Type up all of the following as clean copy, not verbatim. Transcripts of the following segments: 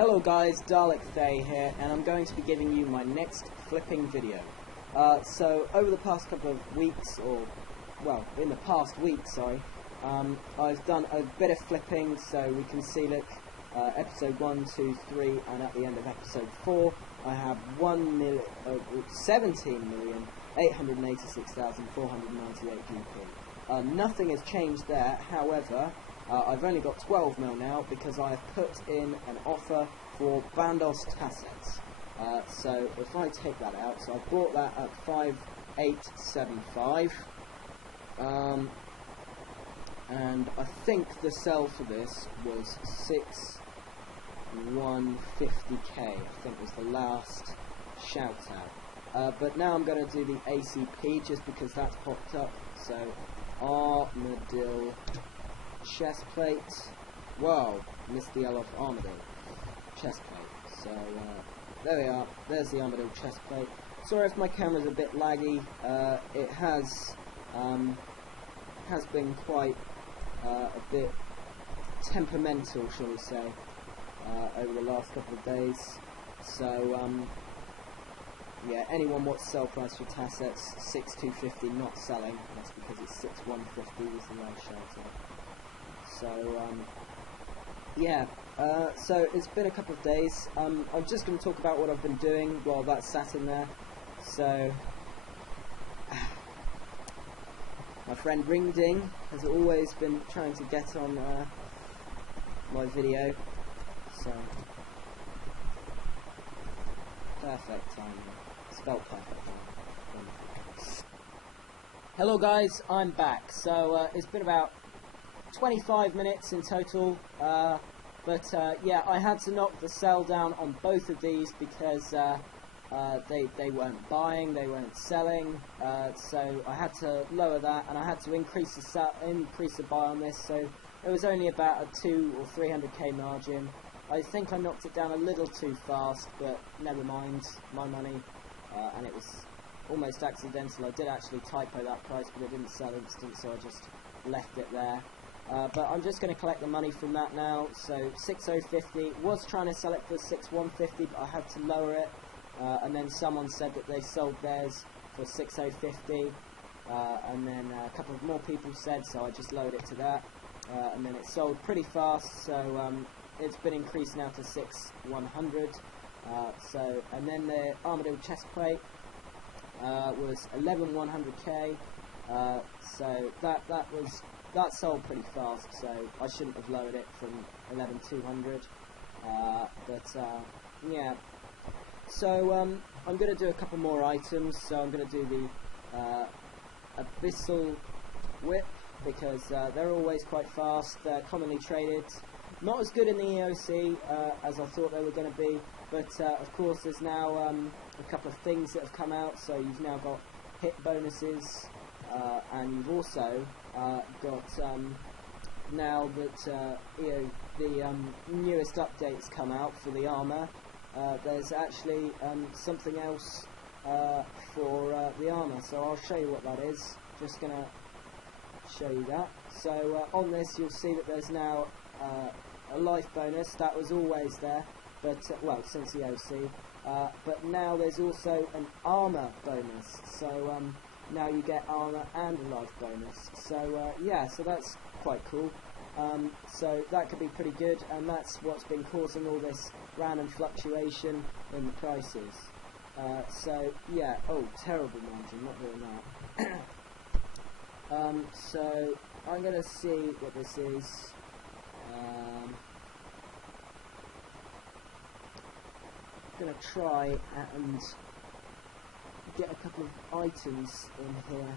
Hello guys, Dalekthay here, and I'm going to be giving you my next flipping video. So over the past couple of weeks, in the past week, sorry, I've done a bit of flipping, so we can see, look, episode 1, 2, 3, and at the end of episode 4, I have 17,886,498 GP. Nothing has changed there, however, I've only got 12 mil now because I have put in an offer for Barrows assets. So if I take that out, so I bought that at 5,875, and I think the sell for this was 6,150k. I think was the last shout out. But now I'm going to do the ACP just because that's popped up. So Armadillo chest plate. Whoa, missed the L off Armadillo chest plate. So there we are. There's the Armadillo chest plate. Sorry if my camera's a bit laggy. It has been quite a bit temperamental, shall we say, over the last couple of days. So yeah, anyone wants sell price for assets 6,250, not selling. That's because it's 6,150 was the last shout out. So yeah, so it's been a couple of days. I'm just going to talk about what I've been doing while that's sat in there. So my friend Ring Ding has always been trying to get on my video, so perfect timing, spelled perfect timing. Hello guys, I'm back. So it's been about 25 minutes in total, but yeah, I had to knock the sell down on both of these because they weren't buying, they weren't selling, so I had to lower that, and I had to increase the buy on this. So it was only about a 200 or 300k margin. I think I knocked it down a little too fast, but never mind, my money, and it was almost accidental. I did actually typo that price, but it didn't sell instant, so I just left it there. But I'm just going to collect the money from that now. So 6,050, was trying to sell it for 6,150, but I had to lower it. And then someone said that they sold theirs for 6,050, and then a couple of more people said, so I just lowered it to that. And then it sold pretty fast, so it's been increased now to 6,100. So, and then the Armadillo chest plate was 11,100k. So that sold pretty fast, so I shouldn't have lowered it from 11,200. But yeah. So I'm going to do a couple more items. So I'm going to do the Abyssal Whip because they're always quite fast. They're commonly traded. Not as good in the EOC as I thought they were going to be, but of course there's now a couple of things that have come out. So you've now got hit bonuses, and you've also got now that the newest updates come out for the armor. There's actually something else for the armor, so I'll show you what that is. Just gonna show you that. So on this you'll see that there's now a life bonus that was always there, but well, since the OC, but now there's also an armor bonus. So now you get armor and a life bonus. So yeah, so that's quite cool. So that could be pretty good, and that's what's been causing all this random fluctuation in the prices. So yeah, oh, terrible margin, not doing that. So I'm going to see what this is. I'm going to try and get a couple of items in here.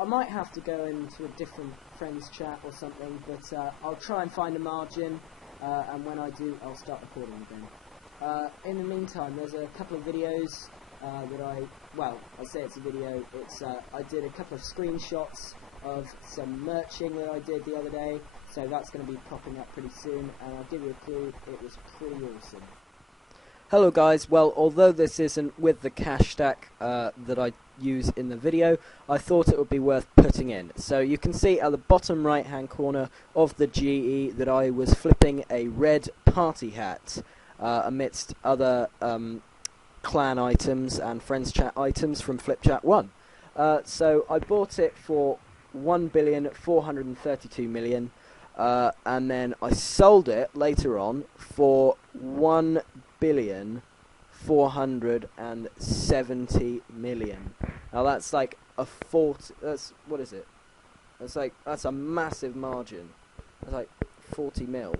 I might have to go into a different friends chat or something, but I'll try and find a margin, and when I do, I'll start recording again. In the meantime, there's a couple of videos that I say it's a video. It's I did a couple of screenshots of some merching that I did the other day, so that's going to be popping up pretty soon, and I'll give you a clue, it was pretty awesome. Hello guys, well although this isn't with the cash stack that I use in the video, I thought it would be worth putting in. So you can see at the bottom right hand corner of the GE that I was flipping a red party hat amidst other clan items and friends chat items from Flipchat 1. So I bought it for 1,432,000,000 and then I sold it later on for 1,470,000,000. Now that's like a 40. What is it? That's a massive margin. That's like 40 mil.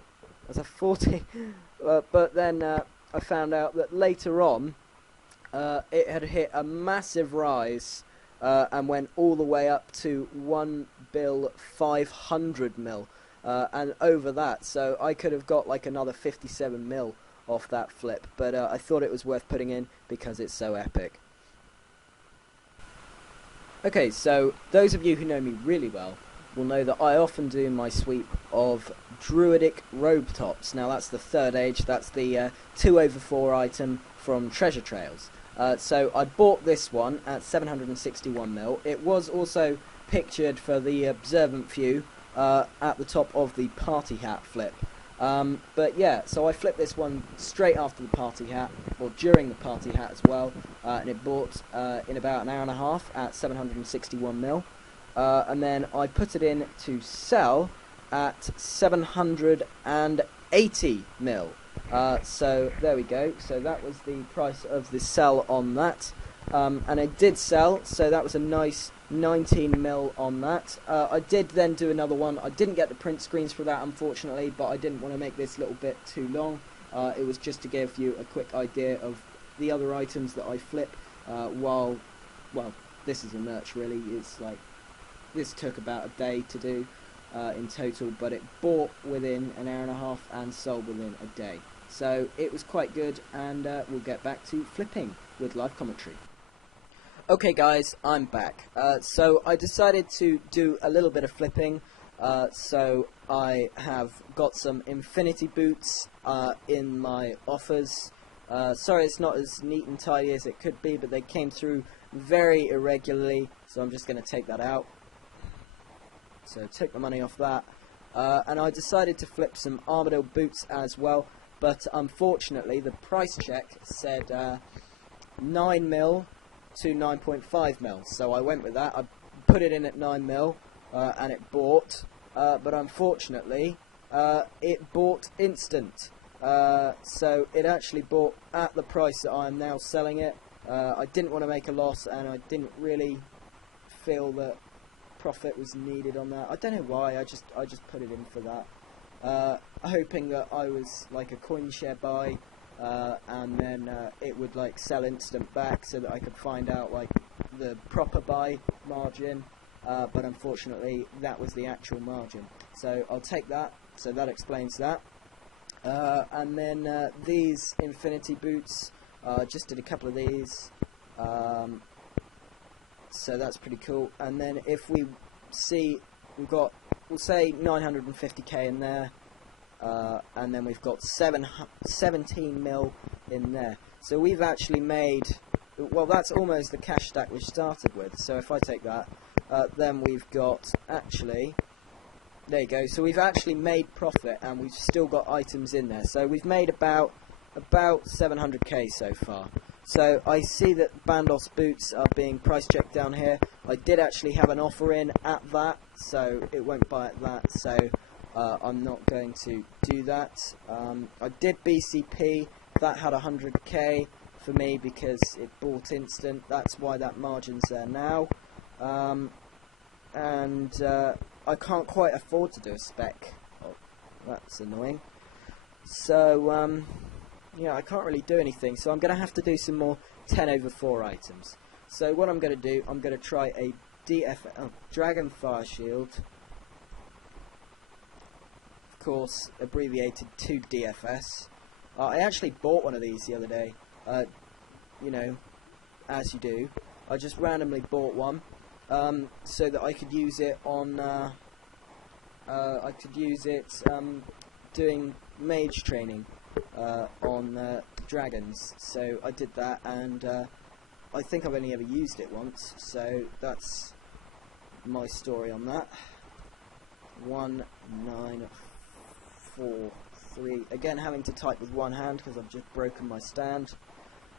That's a 40. But then I found out that later on it had hit a massive rise and went all the way up to 1,500,000,000 and over that. So I could have got like another 57 mil off that flip, but I thought it was worth putting in because it's so epic. Okay, so those of you who know me really well will know that I often do my sweep of druidic robe tops. Now that's the third age, that's the 2/4 item from Treasure Trails. So I bought this one at 761 mil. It was also pictured for the observant few at the top of the party hat flip. But yeah, so I flipped this one straight after the party hat, or during the party hat as well, and it bought in about an hour and a half at 761 mil. And then I put it in to sell at 780 mil. So there we go. So that was the price of the sell on that. And it did sell, so that was a nice 19 mil on that. I did then do another one. I didn't get the print screens for that, unfortunately, but I didn't want to make this a little bit too long. It was just to give you a quick idea of the other items that I flip well, this is a merch really. It's like, this took about a day to do in total, but it bought within an hour and a half and sold within a day. So it was quite good, and we'll get back to flipping with live commentary. Okay guys, I'm back. So I decided to do a little bit of flipping. So I have got some infinity boots in my offers. Sorry it's not as neat and tidy as it could be, but they came through very irregularly, so I'm just going to take that out. So take the money off that. And I decided to flip some armadillo boots as well, but unfortunately the price check said 9 mil to 9.5 mil, so I went with that. I put it in at 9 mil and it bought, but unfortunately it bought instant. So it actually bought at the price that I am now selling it. I didn't want to make a loss, and I didn't really feel that profit was needed on that. I don't know why, I just put it in for that, hoping that I was like a coin share buy, and then it would like sell instant back so that I could find out like the proper buy margin, but unfortunately that was the actual margin. So I'll take that, so that explains that. And then these infinity boots, just did a couple of these, so that's pretty cool. And then if we see, we've got, we'll say 950k in there, and then we've got 17 mil in there. So we've actually made, well, that's almost the cash stack we started with. So if I take that, then we've got, actually, there you go. So we've actually made profit, and we've still got items in there. So we've made about 700k so far. So I see that Bandos boots are being price checked down here. I did actually have an offer in at that, so it won't buy at that. So I'm not going to do that. I did BCP. That had 100k for me because it bought instant. That's why that margin's there now. And I can't quite afford to do a spec. Oh, that's annoying. So yeah, I can't really do anything, so I'm going to have to do some more 10/4 items. So what I'm going to do, I'm going to try a Dragon Fire Shield, of course abbreviated to DFS. I actually bought one of these the other day, you know, as you do. I just randomly bought one, so that I could use it on, doing mage training. on dragons. So I did that, and I think I've only ever used it once, so that's my story on that. 1943. Again, having to type with one hand because I've just broken my stand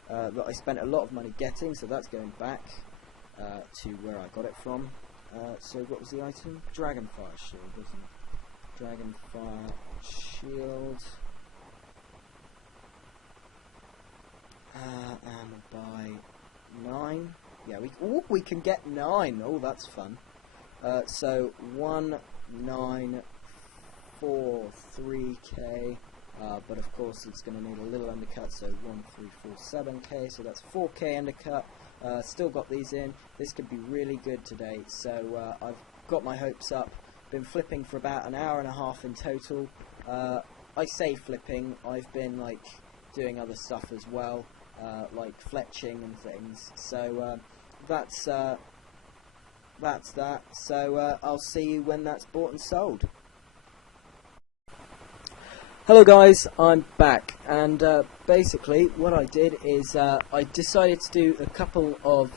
that I spent a lot of money getting, so that's going back to where I got it from. So what was the item? Dragonfire shield, wasn't it? Dragonfire shield. And we'll buy 9. Yeah, we can get 9. Oh, that's fun. So 1943k, but of course it's going to need a little undercut, so 1347k, so that's 4k undercut. Still got these in. This could be really good today, so I've got my hopes up. Been flipping for about an hour and a half in total. I say flipping, I've been like doing other stuff as well, like fletching and things, so that's that. So I'll see you when that's bought and sold. Hello guys, I'm back, and basically what I did is I decided to do a couple of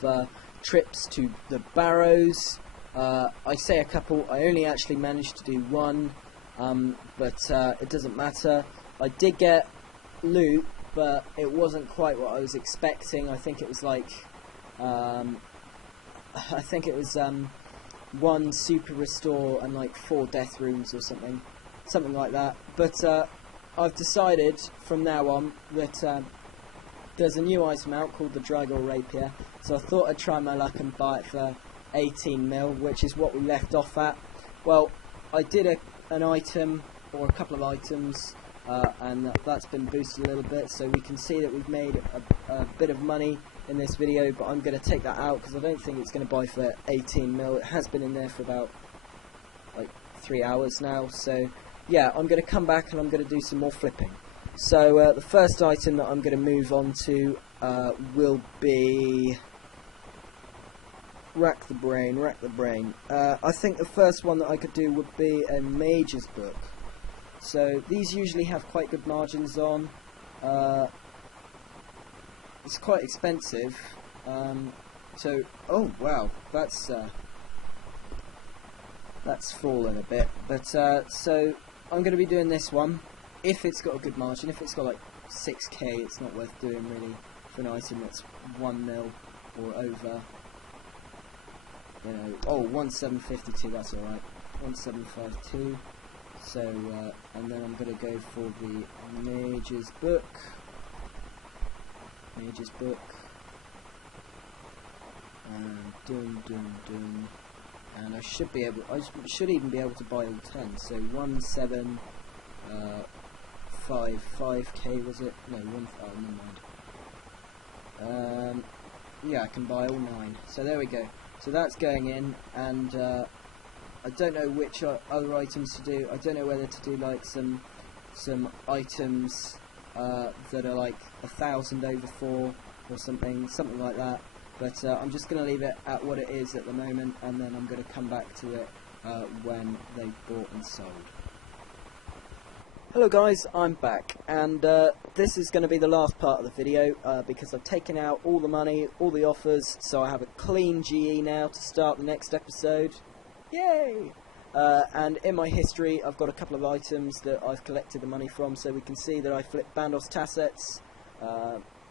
trips to the Barrows. I say a couple, I only actually managed to do one, but it doesn't matter. I did get loot, but it wasn't quite what I was expecting. I think it was like one super restore and like 4 death rooms or something like that. But I've decided from now on that there's a new item out called the Dragon Rapier, so I thought I'd try my luck and buy it for 18 mil, which is what we left off at. Well, I did an item, or a couple of items, and that's been boosted a little bit, so we can see that we've made a bit of money in this video, but I'm going to take that out because I don't think it's going to buy for 18 mil. It has been in there for about like 3 hours now, so yeah, I'm going to come back and I'm going to do some more flipping. So the first item that I'm going to move on to will be rack the brain. I think the first one that I could do would be a Mage's Book. So these usually have quite good margins on. It's quite expensive. So oh wow, that's fallen a bit. But so I'm going to be doing this one. If it's got a good margin, if it's got like 6k, it's not worth doing really for an item that's 1 mil or over. You know, oh, 1752, that's alright. 1752. So, and then I'm going to go for the Mage's Book. And dun. And I should be able, I should even be able to buy all 10. So 5k was it? No, oh, never mind. Yeah, I can buy all 9. So there we go. So that's going in, and I don't know which other items to do. I don't know whether to do like some items that are like 1,000 over 4 or something like that. But I'm just going to leave it at what it is at the moment, and then I'm going to come back to it when they've bought and sold. Hello guys, I'm back, and this is going to be the last part of the video because I've taken out all the money, all the offers, so I have a clean GE now to start the next episode. Yay! And in my history I've got a couple of items that I've collected the money from, so we can see that I flipped Barrows Tassets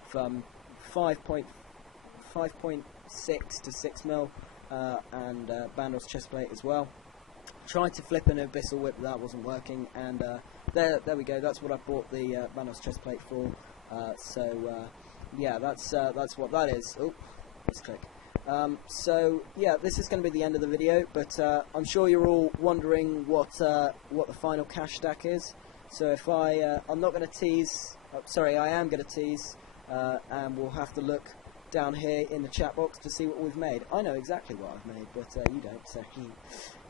from 5.6 to 6 mil, and Barrows Chestplate as well. Tried to flip an Abyssal Whip, that wasn't working, and there we go, that's what I bought the Barrows Chestplate for. So yeah, that's what that is. Oh, let's click. So yeah, this is going to be the end of the video, but I'm sure you're all wondering what the final cash stack is. So if I'm not going to tease, sorry, I am going to tease, and we'll have to look down here in the chat box to see what we've made. I know exactly what I've made, but you don't, so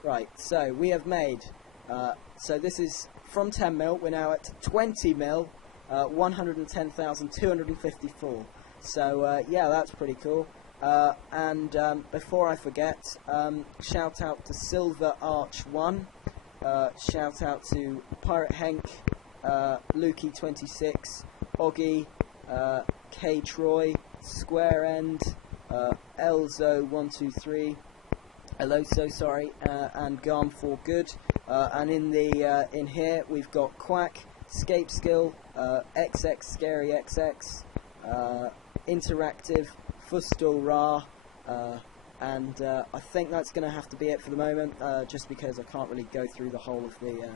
right, so we have made, so this is from 10 mil, we're now at 20 mil, 110,254, so yeah, that's pretty cool. And before I forget, shout out to Silver Arch 1, shout out to Pirate Henk, Lukey26, Oggy, K Troy, Square End, Elzo123, Eloso, sorry, and Gone for Good. And in here we've got Quack, Scape Skill, XX Scary XX, Interactive, Fustal Ra, and I think that's going to have to be it for the moment, just because I can't really go through the whole of the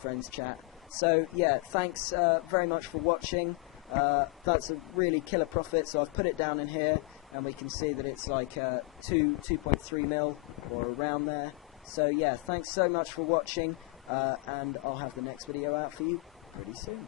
friends chat. So yeah, thanks very much for watching. That's a really killer profit, so I've put it down in here, and we can see that it's like 2.3 mil or around there. So yeah, thanks so much for watching, and I'll have the next video out for you pretty soon.